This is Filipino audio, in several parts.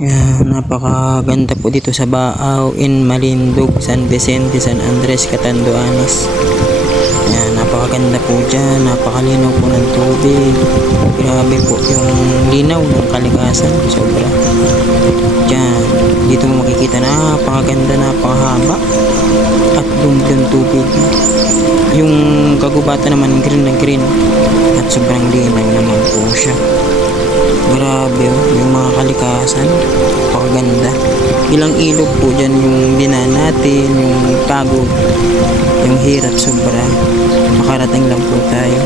Yan, napakaganda po dito sa Baaw in Malindog, San Vicente, San Andres, Catanduanes. Yan, napakaganda po dyan, napakalinaw po ng tubig. Grabe po yung linaw ng kalikasan, sobra. Dyan, dito mo makikita na napakaganda, napakahaba at yung tubig. Yung kagubatan naman green na green at sobrang linaw naman po siya. Grabe yung mga kalikasan, napakaganda. Ilang ilog po dyan yung dinaan natin, yung pagod, yung hirap sobra. Makarating lang po tayo.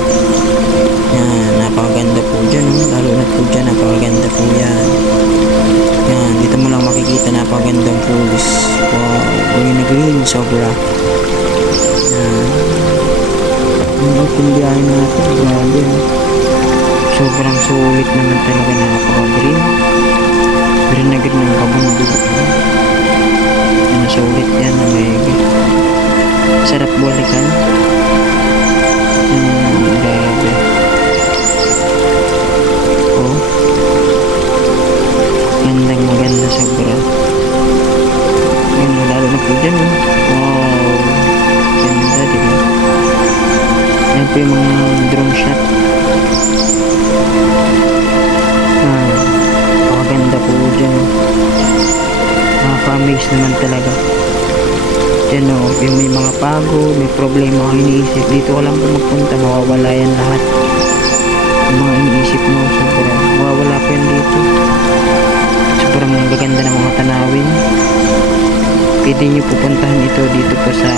Yan, napakaganda po dyan, lalo na po dyan, napakaganda po yan. Yan, dito mo lang makikita napakagandang pulis. Wow, green na green, sobra. Yan, yung pindiyahin natin, grabe. Sobrang sulit naman talaga, napaka-green. Green na green ng kabundok. Ano, sulit yan na may sarap balikan. Grabe. Oh, gandang maganda sobra. Yan, lalo na po dyan. Wow, ganda, diba? Yan po yung mga drone shot. Napakaganda po dyan. Nakaka-amaze naman talaga. Dyan o, yung may mga pagod, may problema kang iniisip, dito ka lang po magpunta, mawawala yan lahat. Yung mga iniisip mo, sobrang mawawala pa yan dito. Sobrang gaganda ng mga tanawin. Pwede nyo pupuntahan ito dito po sa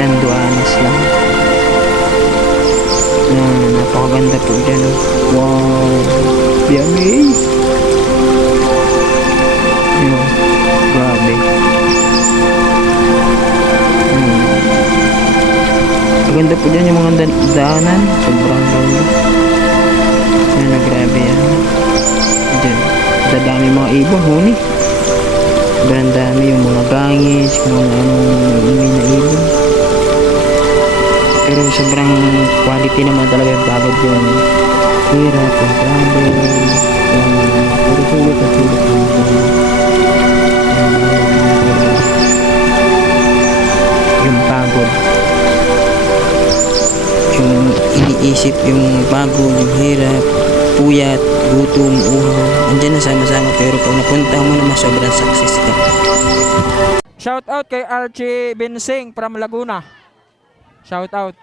Catanduanes lang. Napakaganda po dyan. Wow, yummy. Yun, grabe. Maganda po dyan yung mga daanan. Sobrang ganda. Yan, grabe yan. Dyan, dadami mga ibon, huni. Sobrang dami yung mga gangis, kung anong may na ibon. Pero sobrang quality naman talaga yung pagod yung hirap, yung grabe, puro sulit at sulit yung pagod, yung iniisip, yung pagod, yung hirap, puyat, gutom, uhaw, andyan na sama-sama. Pero pag napunta mo naman, sobrang success ka. Shout out kay Archie Bensing from Laguna. Shout out.